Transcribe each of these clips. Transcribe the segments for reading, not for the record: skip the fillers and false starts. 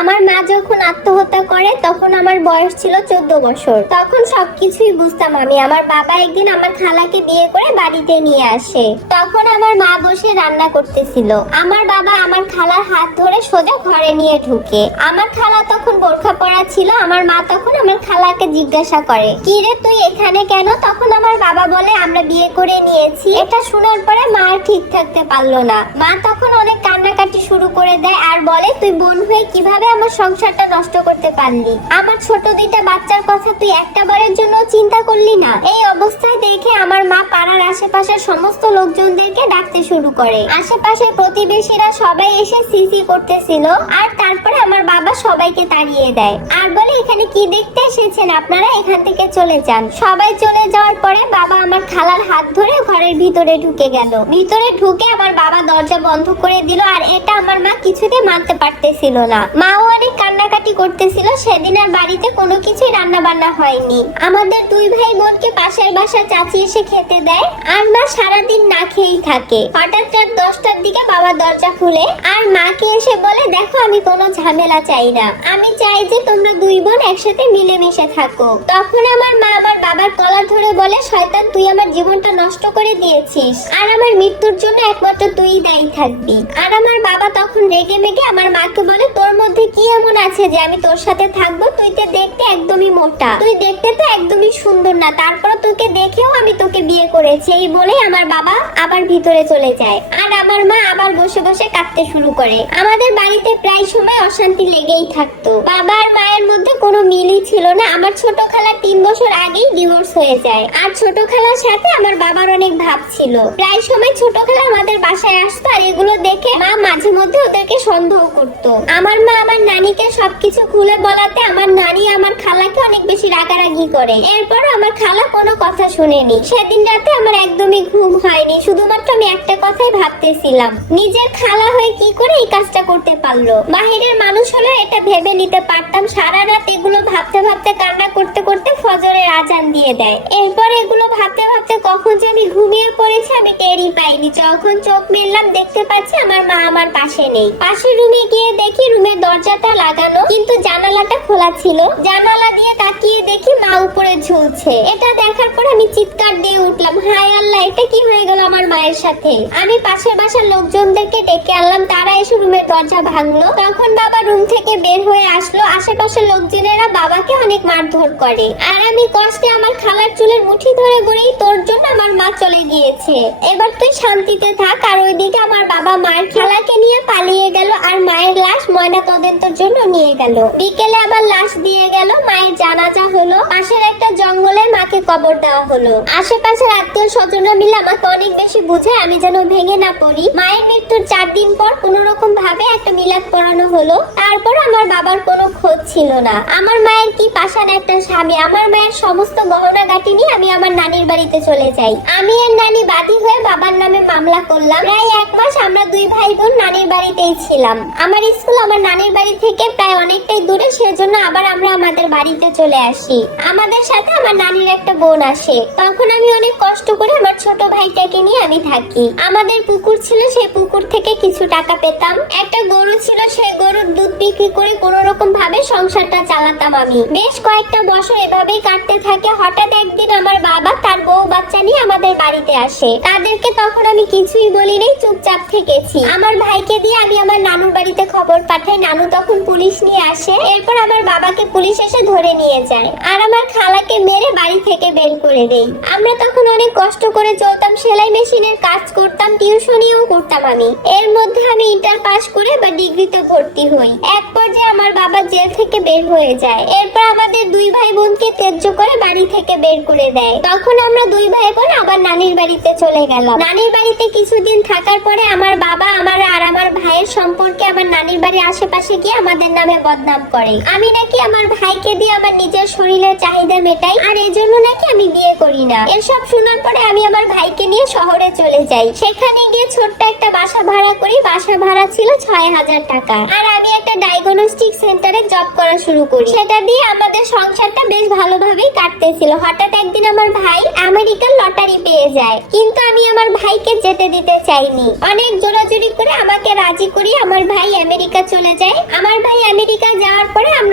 আমার মা যখন আত্মহত্যা করে তখন আমার বয়স ছিল 14 বছর। তখন সবকিছুই বুঝতাম আমি। আমার বাবা একদিন আমার খালাকে বিয়ে করে বাড়িতে নিয়ে আসে। তখন আমার মা বসে রান্না করতেছিল। আমার বাবা আমার খালার হাত ধরে সোজা ঘরে নিয়ে ঢুকে। আমার খালা তখন বোরখা পরা ছিল। আমার মা তখন আমার খালাকে জিজ্ঞাসা করে, কি রে তুই এখানে কেন? তখন আমার বাবা বলে, আমরা বিয়ে করে নিয়েছি। এটা শোনার পরে মা আর ঠিক থাকতে পারলো না। মা তখন অনেক কান্নাকাটি শুরু করে দেয় আর বলে, তুই বোন হয়ে কিভাবে আমার সংসারটা নষ্ট করতে পারলি? আমার ছোট দুইটা বাচ্চার কথা তুই একটা বারের জন্য চিন্তা করলি না? এই অবস্থায় দেখে আমার মা পাড়ার আশেপাশের সমস্ত লোকজনদেরকে ডাকতে শুরু করে। আশেপাশের প্রতিবেশীরা সবাই এসে সিসি করতেছিল। আর তারপরে আমার বাবা সবাইকে তাড়িয়ে দেয় আর বলে, এখানে কি দেখতে এসেছেন আপনারা? এখান থেকে চলে যান। সবাই চলে যাওয়ার পরে বাবা আমার খালার হাত ধরে ঘরের ভিতরে ঢুকে গেল। ভিতরে ঢুকে আমার বাবা দরজা বন্ধ করে দিল। আর এটা আমার মা কিছুতে মানতে পারতেছিল না। মাও অনেক কান্নাকাটি করতেছিল। সেদিন আর বাড়িতে কোনো কিছুই রান্না বান্না হয়নি। আমাদের দুই ভাই বোনকে পাশের বাসার চাচি এসে খেতে দেয় আর মা সারাদিন না খেয়েই থাকে। হঠাৎ রাত 10টার দিকে বাবা দরজা খুলে আর মাকে এসে বলে, দেখো আমি কোনো ঝামেলা চাই না, আমি চাই যে তোমরা দুই বোন একসাথে মিলেমিশে থাকো। তখন আমার মা আমার বাবার কলার ধরে বলে, শয়তান, তুই আমার জীবনটা নষ্ট করে দিয়েছিস আর আমার মৃত্যুর জন্য একমাত্র তুই দায়ী থাকবি। আর আমার বাবা তখন রেগে মেগে আমার মাকে বলে, তোর মধ্যে কি এমন আছে যে আমি তোর সাথে থাকবো? তুই তো দেখতে একদমই মোটা, তুই দেখতে তো একদমই সুন্দর না, তারপর তোকে দেখেও আমি তোকে বিয়ে করেছি। এই বলে আমার বাবা আবার ভিতরে চলে যায় আর আমার মা আবার বসে বসে কাঁদতে শুরু করে। আমাদের বাড়িতে প্রায় সময় অশান্তি লেগেই থাকতো। বাবা আর মায়ের মধ্যে কোনো মিলই ছিল না। আমার ছোট খালা 3 বছর আগেই ডিভোর্স হয়ে যায় আর ছোট খালার সাথে আমার বাবার অনেক ভাব ছিল। প্রায় সময় ছোট খালা আমাদের বাসায় আসতো আর এগুলো দেখে মা মাঝে মধ্যে ওদেরকে সন্দেহ করতো। আমার মা আমার নানিকে সবকিছু খুলে বলাতে আমার নানি আমার খালাকে অনেক বেশি রাগারাগি করে। এরপর আমার খালা কোনো কথা শুনেনি। সেদিন রাতে আমার একদমই ঘুম হয়নি। শুধুমাত্র আমি একটা কথাই ভাবতেছিলাম, নিজের খালা হয়ে কি করে এই কাজটা করতে পারলো? বাহিরের মানুষ হলে এটা ভেবে নিতে পারতাম। সারা রাত এগুলো ভাবতে ভাবতে কান্না করতে করতে ফজরের আজান দিয়ে দেয়। এরপর এগুলো ভাবতে ভাবতে কখন যে আমি ঘুমিয়ে পড়েছি আমি টেরই পাইনি। যখন চোখ মেললাম দেখতে পাচ্ছি আমার মা আমার পাশে নেই। পাশের রুমে গিয়ে দেখি রুমের দরজাটা লাগানো কিন্তু জানালাটা খোলা ছিল। জানালা দিয়ে তাকিয়ে দেখি মা উপরে ঝুলছে। এটা দেখার পর আমি চিৎকার দিয়ে উঠলাম, হায় আল্লাহ, এটা কি হয়ে গেল আমার মায়ের সাথে? আমি পাশের বাসার লোকজনদেরকে ডেকে আনলাম। তারা এসে রুমের দরজা ভাঙলো। তখন বাবা রুম থেকে বের হয়ে আসলো। আশেপাশের লোকজনেরা বাবাকে অনেক মারধর করে আর আমি কষ্টে আমার খালার চুলের মুঠি ধরে বলি, তোর জন্য আমার মা চলে গিয়েছে, এবার তুই শান্তিতে থাক। আর ওইদিকে আমার বাবা মায়ের খালাকে নিয়ে পালিয়ে গেল আর মায়ের লাশ ময়না তদন্তের জন্য নিয়ে গেল। বিকেলে আবার লাশ দিয়ে গেল। মায়ের জানাজা হলো। পাশের একটা জঙ্গলে মাকে কবর দেওয়া হলো। আশেপাশের আত্মীয় স্বজনরা মিলে আমাকে অনেক বেশি বুঝে আমি যেন ভেঙে না পড়ি। মায়ের মৃত্যুর 4 দিন পর কোন রকম ভাবে একটা মিলাদ পড়ানো হলো। তারপর আমার বাবার কোনো খোঁজ ছিল না। আমার মায়ের কি পাশান একটা স্বামী। আমার মায়ের সমস্ত গহনা গাটি নিয়ে আমি আমার নানির বাড়িতে চলে যাই। আমি আর নানি বাদী হয়ে বাবার নামে মামলা করলাম। প্রায় 1 মাস আমরা দুই ভাই বোন নানির বাড়িতেই ছিলাম। আমার স্কুল আমার নানির বাড়ি থেকে প্রায় অনেকটাই দূরে, সেজন্য আবার আমরা আমাদের বাড়িতে চলে আসি। আমাদের সাথে আমার নানির একটা বোন আসে। তখন আমি অনেক কষ্ট করে আমার ছোট ভাইটাকে নিয়ে আমি থাকি। আমাদের পুকুর ছিল, সেই পুকুর থেকে কিছু টাকা পেতাম। একটা গরু ছিল, সেই গরুর দুধ বিক্রি করে কোন রকম ভাবে সংসারটা চালাতাম আমি। বেশ কয়েকটা বছর এভাবেই কাটতে থাকে। হঠাৎ একদিন আমার বাবা তার বউ বাচ্চা নিয়ে আমাদের বাড়িতে আসে। তাদেরকে তখন আমি কিছুই বলিনি, চুপচাপ থেকেছি। আমার ভাইকে দিয়ে আমি আমার নানুর বাড়িতে খবর পাঠাই। নানু তখন পুলিশ নিয়ে আসে। এরপর আমার বাবাকে পুলিশ এসে ধরে নিয়ে যায় আর আমার খালাকে মেরে বাড়ি থেকে বের করে দেই। আমরা তখন অনেক কষ্ট করে চলতাম, সেলাই মেশিনের কাজ করতাম, টিউশনিও করতাম আমি। এর মধ্যে আমি ইন্টার পাস করে বা ডিগ্রিতে ভর্তি হই। এক পর্যায়ে আমার বাবা জেল থেকে বের হয়ে যায়। এরপর আমাদের দুই ভাই বোনকে ত্যায্য করে বাড়ি থেকে বের করে দেয়। তখন আমরা দুই ভাই বোন আবার নানির বাড়িতে চলে গেলাম। নানির বাড়িতে কিছুদিন থাকার পরে আমার বাবা আমার ভাইয়ের সম্পর্কে আমার নানির বাড়ির আশেপাশে গিয়ে আমাদের নামে বদনাম করে। আমি নাকি আমার ভাইকে দিয়ে আমার নিজের শরীরের চাহিদা মেটাই আর এজন্য নাকি আমি বিয়ে করি না। এসব শোনার পরে আমি আমার ভাইকে নিয়ে শহরে চলে যাই। সেখানে গিয়ে ছোট্ট একটা বাসা ভাড়া করি। বাসা ভাড়া ছিল 6000 টাকা। আর আমি একটা ডায়াগনস্টিক সেন্টারে জব করা শুরু করি। সেটা দিয়ে আমাদের সংসারটা বেশ ভালোভাবেই কাটতেছিল। হঠাৎ একদিন আমার ভাই আমেরিকার লটারি পেয়ে যায়, কিন্তু আমি আমার ভাইকে যেতে দিতে চাইনি। অনেক জোরাজুরি করে আমাকে রাজি করি আমার ভাই আমেরিকা চলে যায়। আমার ভাই আমেরিকা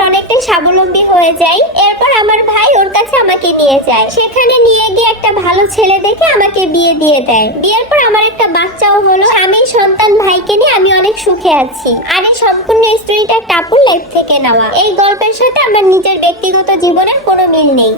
অনেকটাই স্বাবলম্বী হয়ে যাই। এরপর আমার ভাই ওর কাছে আমাকে নিয়ে যায়, সেখানে নিয়ে গিয়ে একটা ভালো ছেলে দেখে আমাকে বিয়ে দিয়ে দেয়। বিয়ের পর আমার একটা বাচ্চাও হলো, আমি সন্তান ভাইকে নিয়ে আমি অনেক সুখে আছি। আর এই সম্পূর্ণ স্টোরিটা টাপুর লাইফ থেকে নেওয়া। এই গল্পের সাথে আমার নিজের ব্যক্তিগত জীবনের কোনো মিল নেই।